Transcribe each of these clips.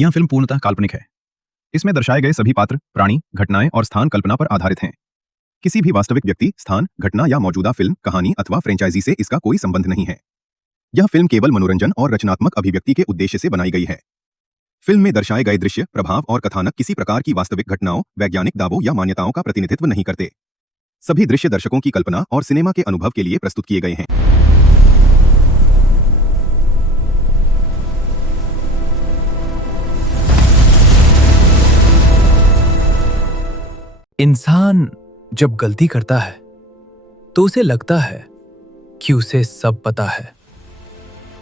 यह फिल्म पूर्णतः काल्पनिक है। इसमें दर्शाए गए सभी पात्र, प्राणी, घटनाएं और स्थान कल्पना पर आधारित हैं। किसी भी वास्तविक व्यक्ति, स्थान, घटना या मौजूदा फिल्म, कहानी अथवा फ्रेंचाइजी से इसका कोई संबंध नहीं है। यह फिल्म केवल मनोरंजन और रचनात्मक अभिव्यक्ति के उद्देश्य से बनाई गई है। फिल्म में दर्शाए गए दृश्य, प्रभाव और कथानक किसी प्रकार की वास्तविक घटनाओं, वैज्ञानिक दावों या मान्यताओं का प्रतिनिधित्व नहीं करते। सभी दृश्य दर्शकों की कल्पना और सिनेमा के अनुभव के लिए प्रस्तुत किए गए हैं। इंसान जब गलती करता है तो उसे लगता है कि उसे सब पता है।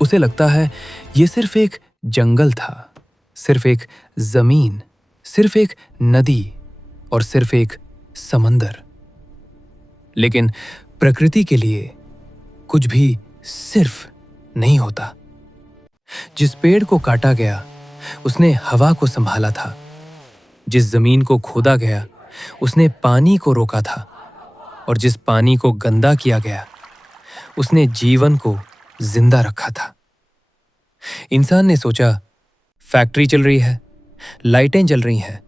उसे लगता है ये सिर्फ एक जंगल था, सिर्फ एक जमीन, सिर्फ एक नदी और सिर्फ एक समंदर। लेकिन प्रकृति के लिए कुछ भी सिर्फ नहीं होता। जिस पेड़ को काटा गया उसने हवा को संभाला था। जिस जमीन को खोदा गया उसने पानी को रोका था। और जिस पानी को गंदा किया गया उसने जीवन को जिंदा रखा था। इंसान ने सोचा फैक्ट्री चल रही है, लाइटें जल रही हैं,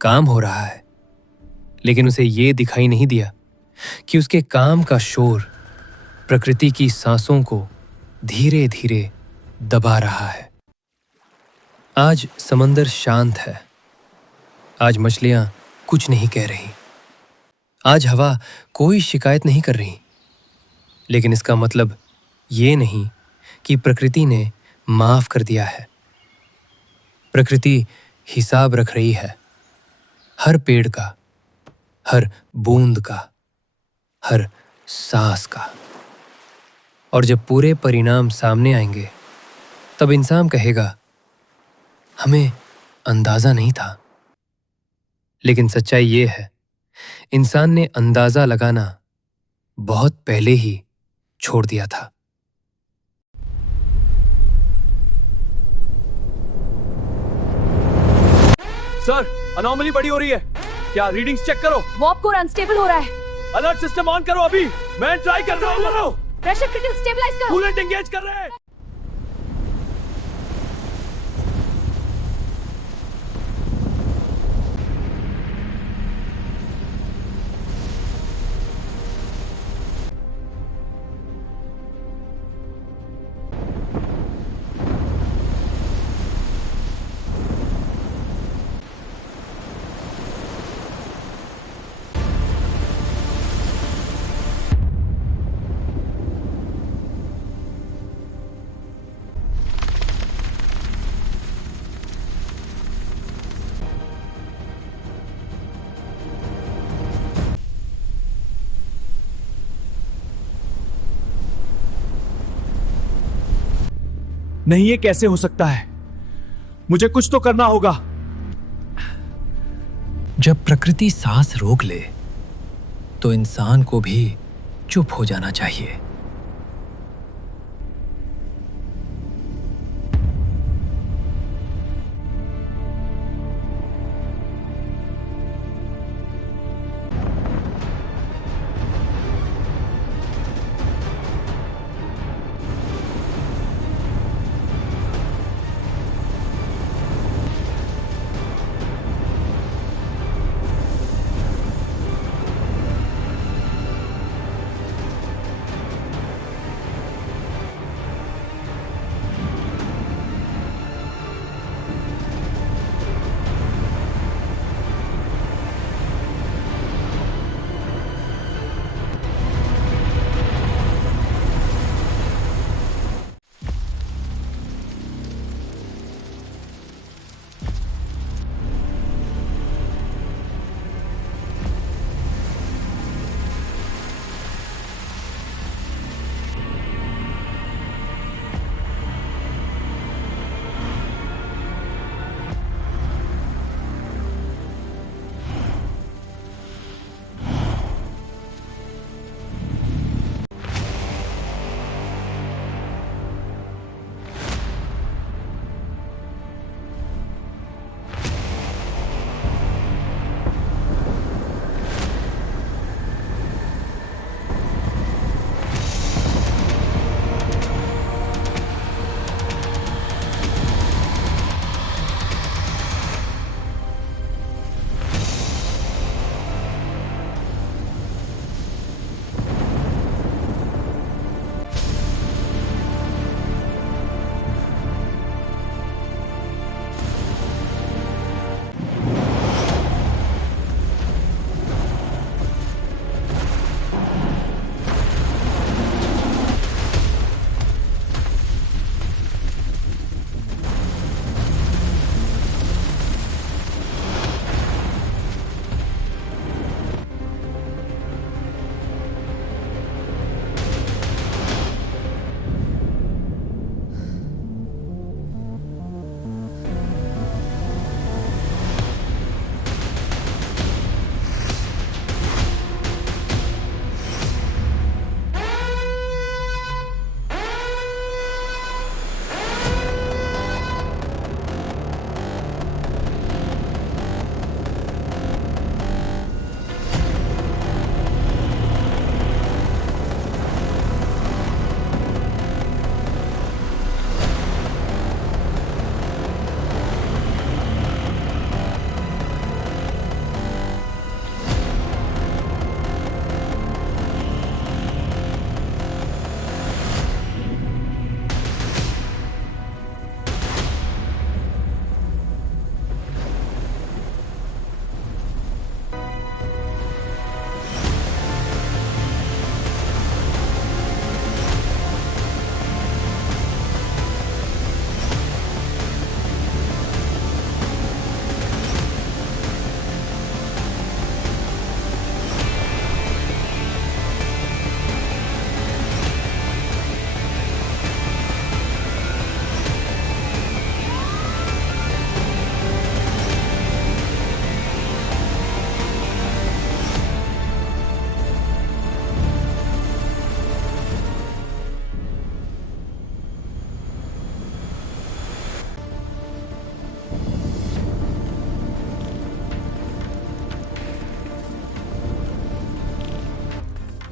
काम हो रहा है। लेकिन उसे यह दिखाई नहीं दिया कि उसके काम का शोर प्रकृति की सांसों को धीरे धीरे दबा रहा है। आज समंदर शांत है। आज मछलियां कुछ नहीं कह रही। आज हवा कोई शिकायत नहीं कर रही। लेकिन इसका मतलब ये नहीं कि प्रकृति ने माफ कर दिया है। प्रकृति हिसाब रख रही है, हर पेड़ का, हर बूंद का, हर सांस का। और जब पूरे परिणाम सामने आएंगे तब इंसान कहेगा हमें अंदाजा नहीं था। लेकिन सच्चाई ये है, इंसान ने अंदाजा लगाना बहुत पहले ही छोड़ दिया था। सर, अनोमली बड़ी हो रही है। क्या रीडिंग्स चेक करो। वॉर्प कोर अनस्टेबल हो रहा है। अलर्ट सिस्टम ऑन करो अभी। मैं ट्राई कर रहा हूँ। प्रेशर क्रिटिकल स्टेबलाइज करो। कूलेंट एंगेज कर रहे हैं। नहीं, ये कैसे हो सकता है? मुझे कुछ तो करना होगा। जब प्रकृति सांस रोक ले तो इंसान को भी चुप हो जाना चाहिए।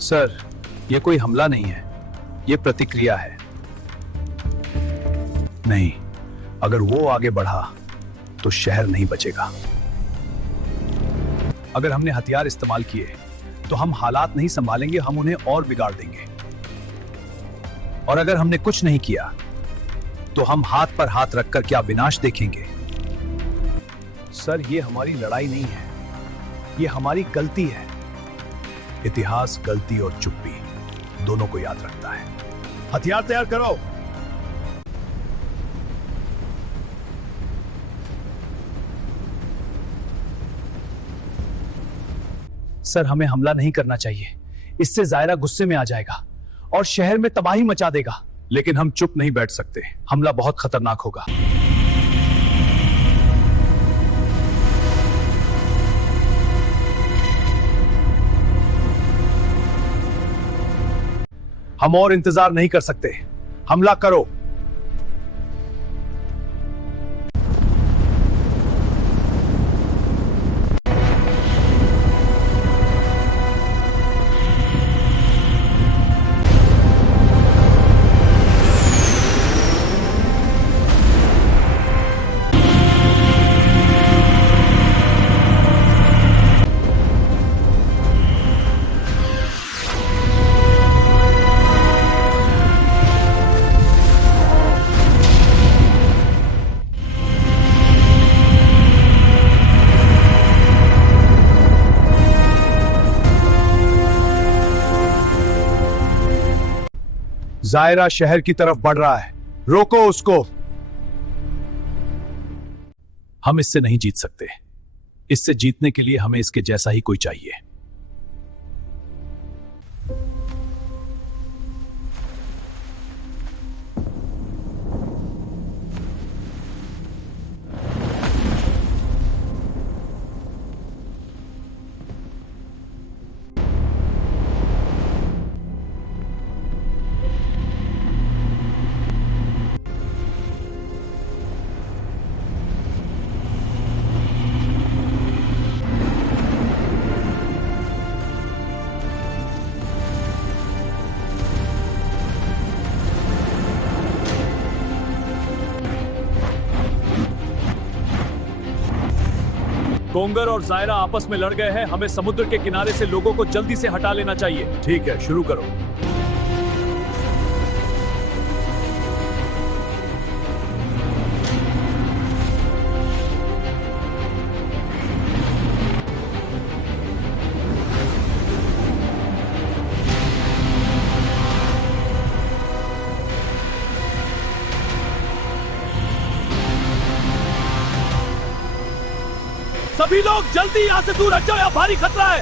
सर, ये कोई हमला नहीं है, ये प्रतिक्रिया है। नहीं, अगर वो आगे बढ़ा तो शहर नहीं बचेगा। अगर हमने हथियार इस्तेमाल किए तो हम हालात नहीं संभालेंगे, हम उन्हें और बिगाड़ देंगे। और अगर हमने कुछ नहीं किया तो हम हाथ पर हाथ रखकर क्या विनाश देखेंगे। सर, ये हमारी लड़ाई नहीं है, ये हमारी गलती है। इतिहास गलती और चुप्पी दोनों को याद रखता है। हथियार तैयार करो। सर, हमें हमला नहीं करना चाहिए, इससे जायरा गुस्से में आ जाएगा और शहर में तबाही मचा देगा। लेकिन हम चुप नहीं बैठ सकते, हमला बहुत खतरनाक होगा। हम और इंतजार नहीं कर सकते, हमला करो। जायरा शहर की तरफ बढ़ रहा है, रोको उसको। हम इससे नहीं जीत सकते, इससे जीतने के लिए हमें इसके जैसा ही कोई चाहिए। कोंगर और जायरा आपस में लड़ गए हैं, हमें समुद्र के किनारे से लोगों को जल्दी से हटा लेना चाहिए। ठीक है, शुरू करो। सभी लोग जल्दी यहां से दूर हट जाओ, यहां भारी खतरा है।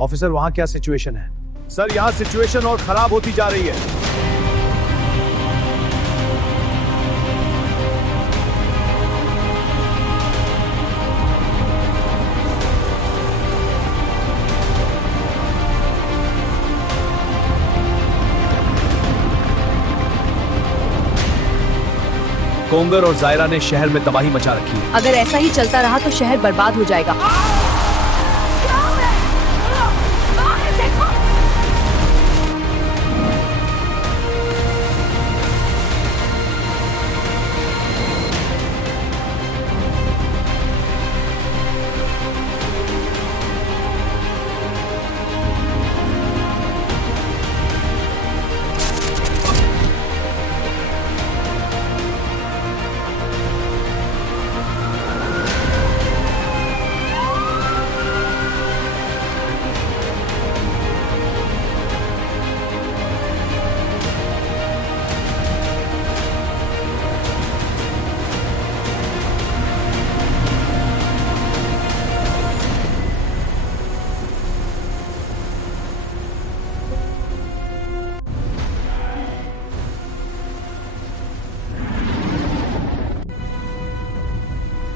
ऑफिसर, वहां क्या सिचुएशन है? सर, यहां सिचुएशन और खराब होती जा रही है। कोंगर और जायरा ने शहर में तबाही मचा रखी है। अगर ऐसा ही चलता रहा तो शहर बर्बाद हो जाएगा।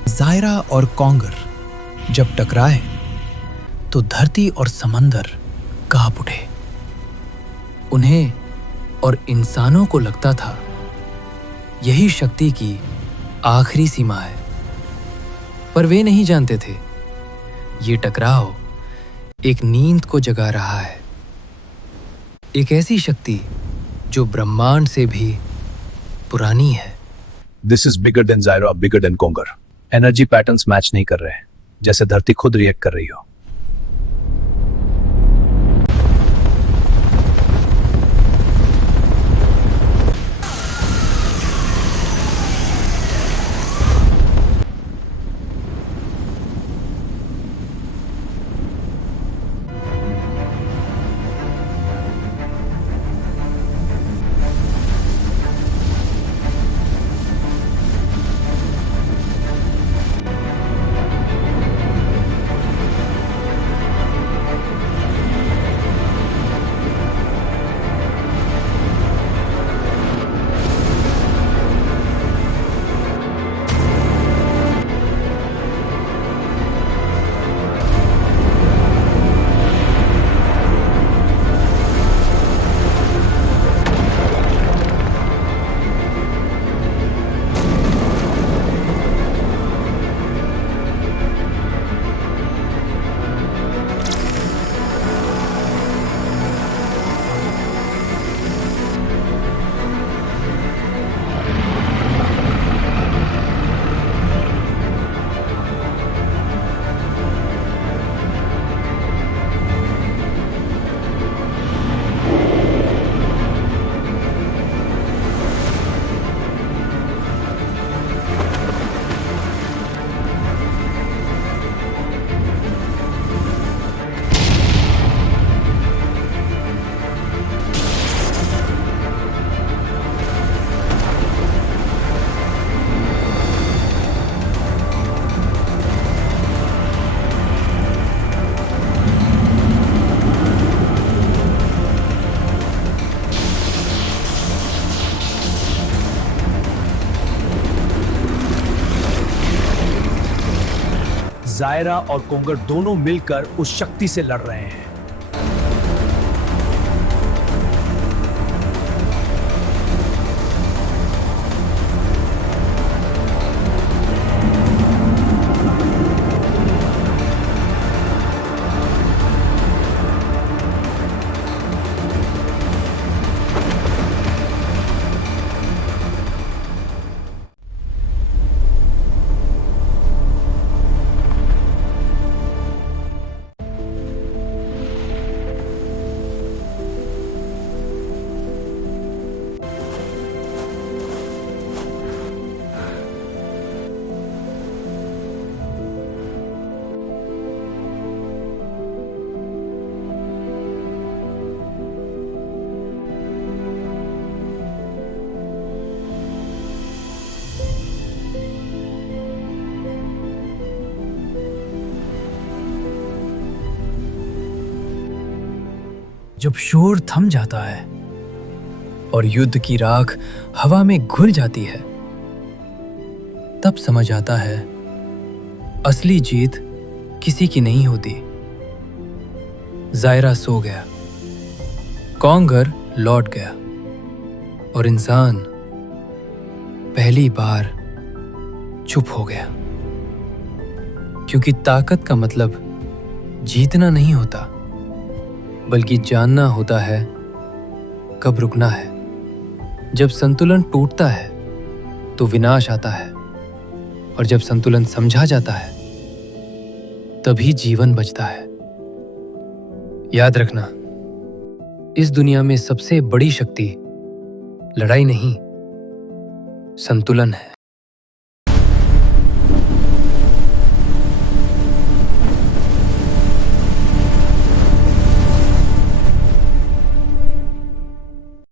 जायरा और कोंगर जब टकराए तो धरती और समंदर कांप उठे। उन्हें और इंसानों को लगता था यही शक्ति की आखिरी सीमा है। पर वे नहीं जानते थे ये टकराव एक नींद को जगा रहा है, एक ऐसी शक्ति जो ब्रह्मांड से भी पुरानी है। दिस इज बिगर देन जायरा, बिगर देन कोंगर। एनर्जी पैटर्न्स मैच नहीं कर रहे हैं, जैसे धरती खुद रिएक्ट कर रही हो। जायरा और कोंगर दोनों मिलकर उस शक्ति से लड़ रहे हैं। जब शोर थम जाता है और युद्ध की राख हवा में घुल जाती है, तब समझ आता है असली जीत किसी की नहीं होती। जायरा सो गया, कोंगर लौट गया और इंसान पहली बार चुप हो गया। क्योंकि ताकत का मतलब जीतना नहीं होता, बल्कि जानना होता है कब रुकना है। जब संतुलन टूटता है तो विनाश आता है, और जब संतुलन समझा जाता है तभी जीवन बचता है। याद रखना, इस दुनिया में सबसे बड़ी शक्ति लड़ाई नहीं, संतुलन है।